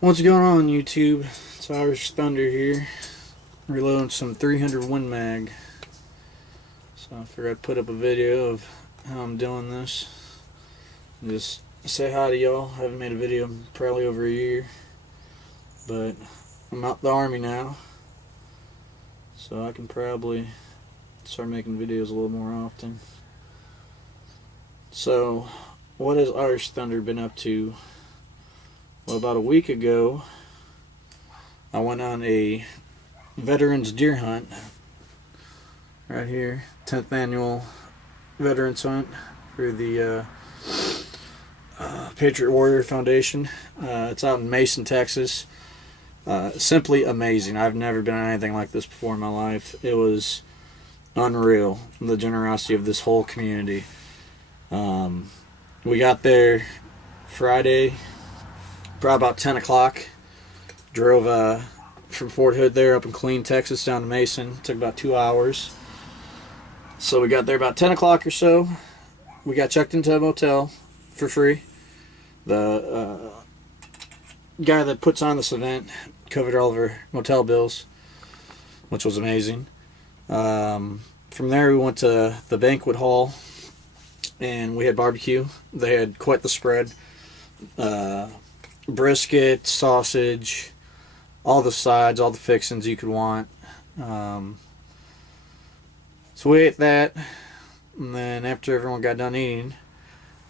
What's going on, YouTube? It's Irish Thunder here, reloading some 300 Win Mag. So I figured I'd put up a video of how I'm doing this. Just say hi to y'all. I haven't made a video in probably over a year, but I'm out the Army now, so I can probably start making videos a little more often. So, what has Irish Thunder been up to? Well, about a week ago, I went on a veterans deer hunt right here, 10th annual veterans hunt for the Patriot Warrior Foundation. It's out in Mason, Texas. Simply amazing. I've never been on anything like this before in my life. It was unreal, the generosity of this whole community. We got there Friday, probably about 10 o'clock. Drove from Fort Hood there up in Killeen, Texas down to Mason. Took about 2 hours. So we got there about 10 o'clock or so. We got checked into a motel for free. The guy that puts on this event covered all of our motel bills, which was amazing. From there we went to the banquet hall and we had barbecue. They had quite the spread. Brisket, sausage, all the sides, all the fixings you could want. So we ate that, and then after everyone got done eating,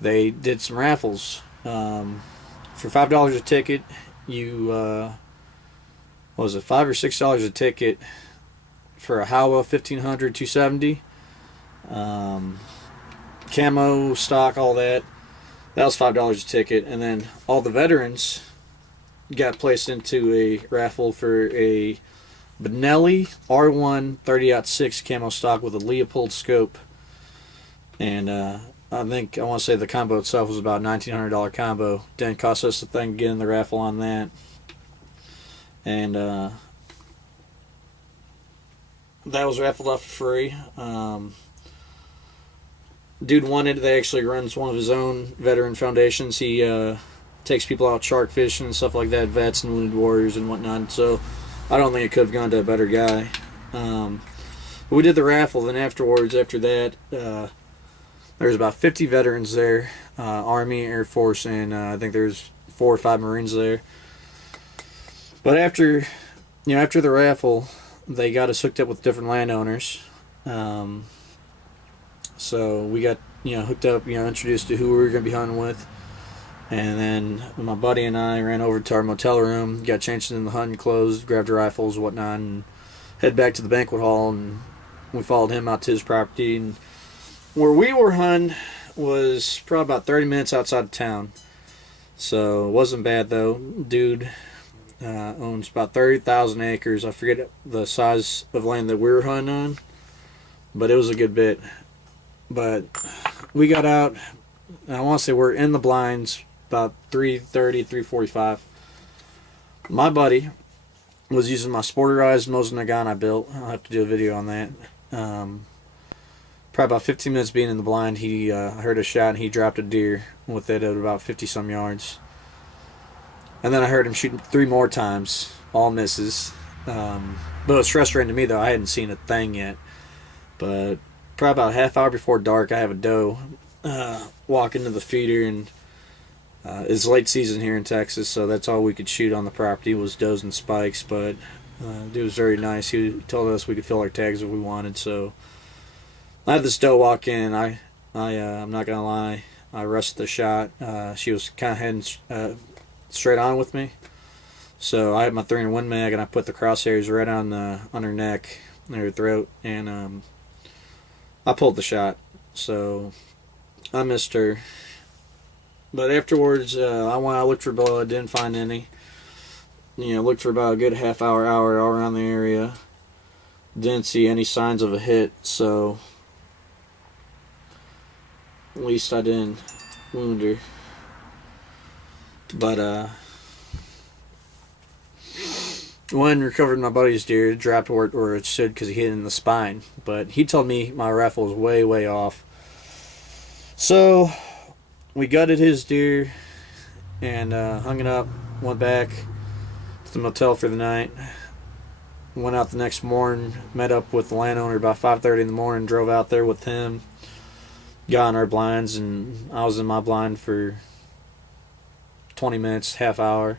they did some raffles. For $5 a ticket, you what was it, $5 or $6 a ticket for a Howa 1500 270, camo stock, all that. That was $5 a ticket, and then all the veterans got placed into a raffle for a Benelli R1 30-06 camo stock with a Leopold scope. And I want to say the combo itself was about a $1,900 combo. Didn't cost us a thing to get in the raffle on that. And that was raffled off for free. Dude wanted, they actually runs one of his own veteran foundations. He takes people out shark fishing and stuff like that, vets and wounded warriors and whatnot. So I don't think it could have gone to a better guy. But we did the raffle. Then afterwards, after that, there was about 50 veterans there, Army, Air Force, and I think there's 4 or 5 Marines there. But after the raffle, they got us hooked up with different landowners. So we got, hooked up, introduced to who we were going to be hunting with. And then my buddy and I ran over to our motel room, got changed in the hunting clothes, grabbed our rifles, whatnot, and head back to the banquet hall. And we followed him out to his property. And where we were hunting was probably about 30 minutes outside of town. So it wasn't bad, though. Dude owns about 30,000 acres. I forget the size of land that we were hunting on, but it was a good bit. But we got out, and I want to say we're in the blinds about 3:30, 3:45. My buddy was using my sporterized Mosin gun I built. I'll have to do a video on that. Probably about 15 minutes being in the blind, he heard a shot and he dropped a deer with it at about 50 some yards. And then I heard him shoot 3 more times, all misses. But it was frustrating to me, though. I hadn't seen a thing yet. But probably about a half hour before dark, I have a doe walk into the feeder, and it's late season here in Texas, so that's all we could shoot on the property was does and spikes. But dude was very nice. He told us we could fill our tags if we wanted. So I had this doe walk in. I'm not gonna lie, I rushed the shot. She was kind of heading straight on with me, so I had my 300 Win Mag and I put the crosshairs right on her neck, her throat, and I pulled the shot, so I missed her. But afterwards, I looked for blood, didn't find any. Looked for about a good half hour all around the area. Didn't see any signs of a hit, so at least I didn't wound her. But went and recovered my buddy's deer, dropped where it stood because he hit it in the spine. But he told me my rifle was way, way off. So we gutted his deer and hung it up, went back, the motel for the night. Went out the next morning, met up with the landowner about 5:30 in the morning, drove out there with him, got in our blinds, and I was in my blind for 20 minutes, half hour,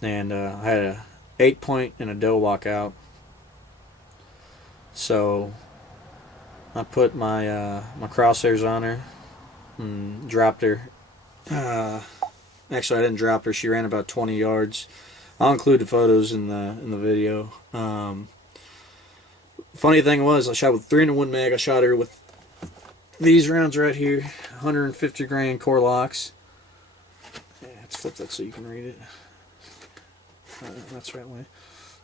and I had a 8-point and a doe walk out. So I put my crosshairs on her and dropped her. Actually, I didn't drop her. She ran about 20 yards. I'll include the photos in the video. Funny thing was, I shot with 301 mag. I shot her with these rounds right here, 150 grain core locks. Yeah, let's flip that so you can read it. That's the right way.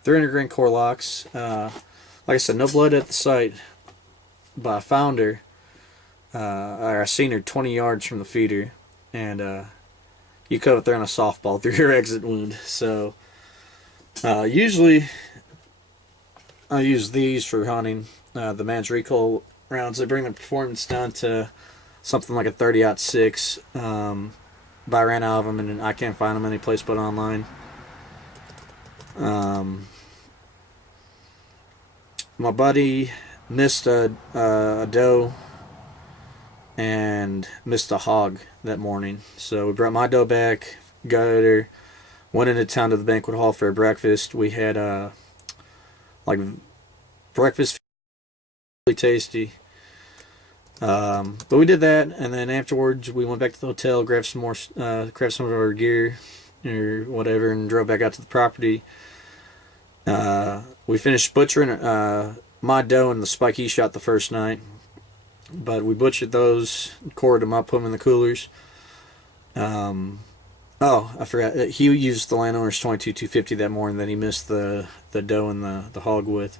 300 grain core locks. Like I said, no blood at the site, but I found her. I seen her 20 yards from the feeder, and you could have thrown a softball through her exit wound. So usually I use these for hunting. The Man's Recoil rounds, they bring the performance down to something like a 30-06. But I ran out of them and I can't find them anyplace but online. My buddy missed a doe and missed a hog that morning. So we brought my doe back, got her, went into town to the banquet hall for breakfast. We had like breakfast, really tasty. But we did that, and then afterwards we went back to the hotel, grabbed some more, grabbed some of our gear or whatever, and drove back out to the property. We finished butchering my doe and the spike he shot the first night, but we butchered those, cored them up, put them in the coolers. Oh, I forgot. He used the landowner's 22-250 that morning that he missed the doe and the hog with.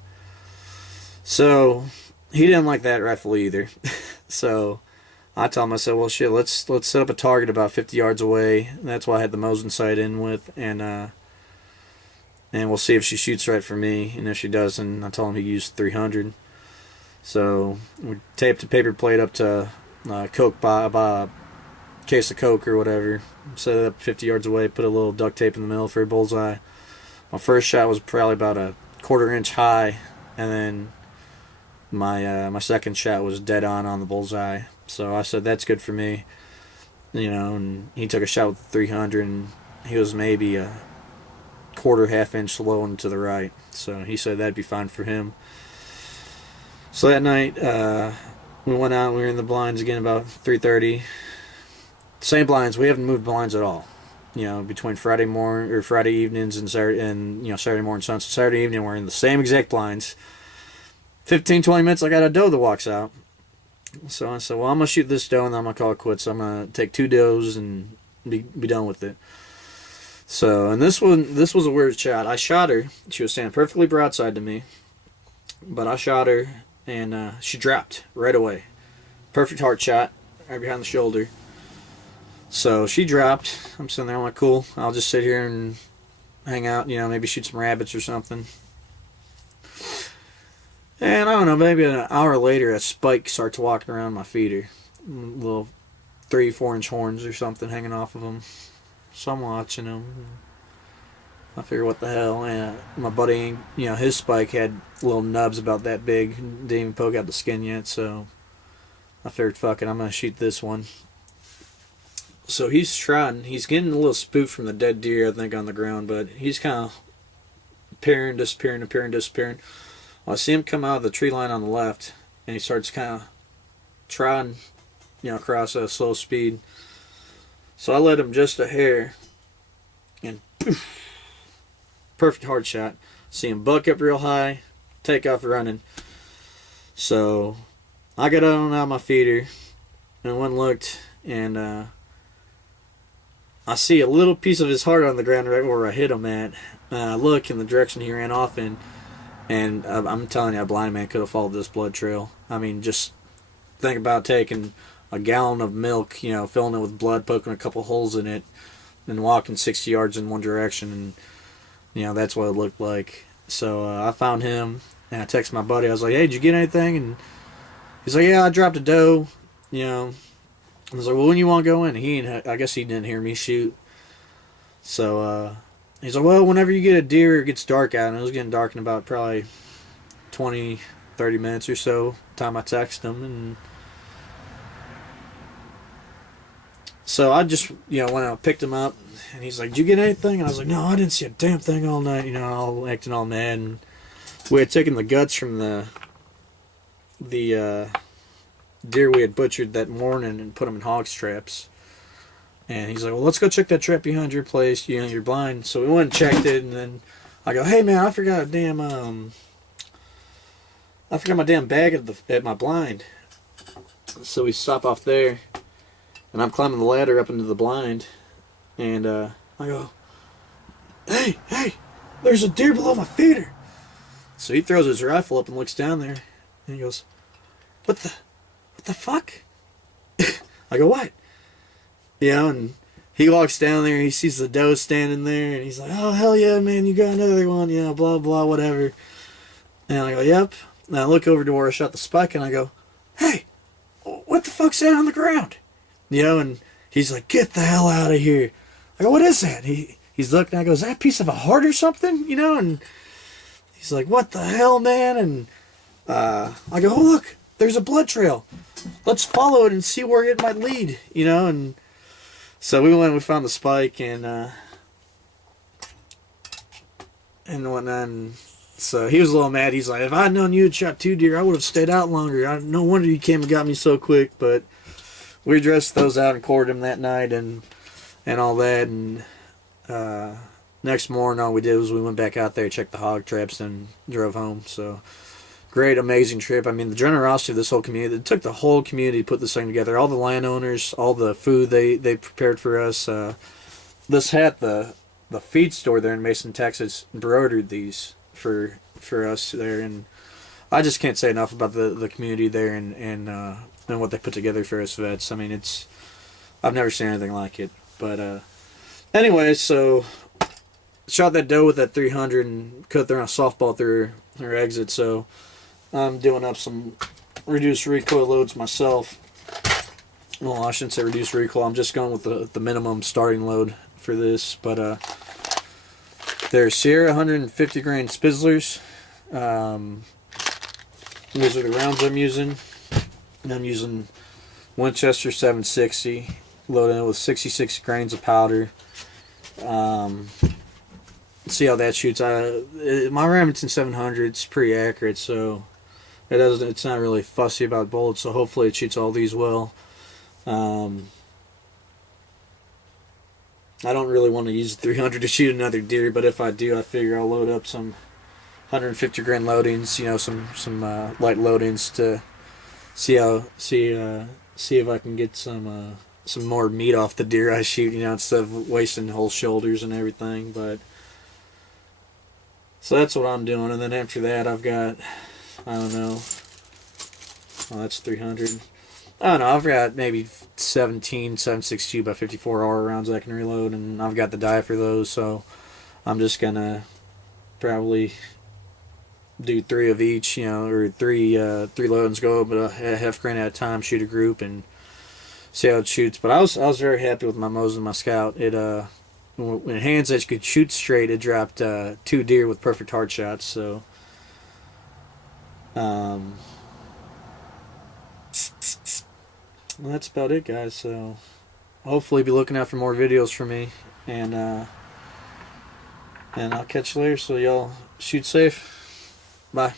So he didn't like that rifle either. So I told him, I said, well, shit, let's set up a target about 50 yards away. And that's why I had the Mosin sight in with, and we'll see if she shoots right for me. And if she doesn't, I told him he used 300. So we taped a paper plate up to Coke by a case of Coke or whatever. Set it up 50 yards away, put a little duct tape in the middle for a bullseye. My first shot was probably about a 1/4 inch high, and then my second shot was dead on the bullseye. So I said, that's good for me. You know, and he took a shot with the 300, and he was maybe a 1/4 half inch low and to the right. So he said that'd be fine for him. So that night, we went out, we were in the blinds again about 3:30. Same blinds, we haven't moved blinds at all. You know, between Friday morning or Friday evenings and Saturday morning sun. So Saturday evening we're in the same exact blinds. 15-20 minutes, I got a doe that walks out. So I said, well, I'm gonna shoot this doe and then I'm gonna call it quits. I'm gonna take 2 does and be done with it. So, and this was a weird shot. I shot her. She was standing perfectly broadside to me, but I shot her and she dropped right away. Perfect heart shot, right behind the shoulder. So she dropped. I'm sitting there, I'm like, cool. I'll just sit here and hang out, you know, maybe shoot some rabbits or something. And I don't know, maybe an hour later, a spike starts walking around my feeder. Little 3-4 inch horns or something hanging off of them. So I'm watching them. I figure, what the hell? And my buddy, you know, his spike had little nubs about that big. Didn't even poke out the skin yet, so I figured, fuck it, I'm going to shoot this one. So he's trotting. He's getting a little spooked from the dead deer, I think, on the ground, but he's kind of appearing, disappearing. Well, I see him come out of the tree line on the left, and he starts kind of trotting, you know, across at a slow speed. So I let him just a hair, and poof, perfect hard shot. See him buck up real high, take off running. So I got on out of my feeder, and I went and looked, and I see a little piece of his heart on the ground right where I hit him at. I look in the direction he ran off in, and I'm telling you, a blind man could have followed this blood trail. I mean, just think about taking a gallon of milk, you know, filling it with blood, poking a couple holes in it, and walking 60 yards in one direction, and, you know, that's what it looked like. So I found him, and I texted my buddy. I was like, hey, did you get anything? And he's like, yeah, I dropped a doe, you know. I was like, well, when you want to go in? I guess he didn't hear me shoot. So He's like, well, whenever you get a deer, it gets dark out. And it was getting dark in about probably 20, 30 minutes or so. Time I text him, and so I just, went out, picked him up, and he's like, "Did you get anything?" And I was like, "No, I didn't see a damn thing all night." All acting all mad. And we had taken the guts from the deer we had butchered that morning and put them in hog traps. And he's like, "Well, let's go check that trap behind your place. You're blind." So we went and checked it, and then I go, "Hey man, I forgot my damn bag at my blind." So we stop off there, and I'm climbing the ladder up into the blind, and I go, "Hey, there's a deer below my feeder." So he throws his rifle up and looks down there, and he goes, What the fuck?" I go, "What?" And he walks down there, and he sees the doe standing there, and he's like, "Oh, hell yeah, man, you got another one, blah, blah, whatever." And I go, "Yep." And I look over to where I shot the spike, and I go, "Hey, what the fuck's that on the ground?" And he's like, "Get the hell out of here." I go, "What is that?" He's looking, I go, "Is that a piece of a heart or something?" And he's like, "What the hell, man?" And I go, "Oh, look, there's a blood trail. Let's follow it and see where it might lead," And so we went and we found the spike and whatnot. And so he was a little mad. He's like, "If I'd known you had shot 2 deer, I would have stayed out longer. No wonder you came and got me so quick." But we dressed those out and quartered them that night and all that. And next morning, all we did was we went back out there, checked the hog traps, and drove home. So great, amazing trip. I mean, the generosity of this whole community. It took the whole community to put this thing together. All the landowners, all the food they prepared for us. This hat, the feed store there in Mason, Texas, embroidered these for us there, and I just can't say enough about the community there and what they put together for us vets. I mean, I've never seen anything like it. But anyway, so shot that doe with that 300 and cut there on a softball through her exit. So I'm doing up some reduced recoil loads myself. Well, I shouldn't say reduced recoil. I'm just going with the minimum starting load for this. But they're Sierra 150 grain Spizzlers. These are the rounds I'm using. And I'm using Winchester 760, loading it with 66 grains of powder. See how that shoots. My Remington 700 is pretty accurate, so it's not really fussy about bullets. So hopefully it shoots all these well. I don't really want to use 300 to shoot another deer, but if I do, I figure I'll load up some 150 grain loadings, some light loadings to see if I can get some more meat off the deer I shoot, instead of wasting whole shoulders and everything. But so that's what I'm doing, and then after that I've got, I don't know, that's 300. I don't know, I've got maybe 17 7.62 by 54R rounds I can reload, and I've got the die for those, so I'm just gonna probably do 3 of each, or three loadings, go up a half grain at a time, shoot a group, and see how it shoots. But I was very happy with my Mosin and my Scout. It when hands that could shoot straight, it dropped 2 deer with perfect hard shots. So well, that's about it, guys. So hopefully be looking out for more videos from me, and I'll catch you later. So y'all shoot safe. Bye.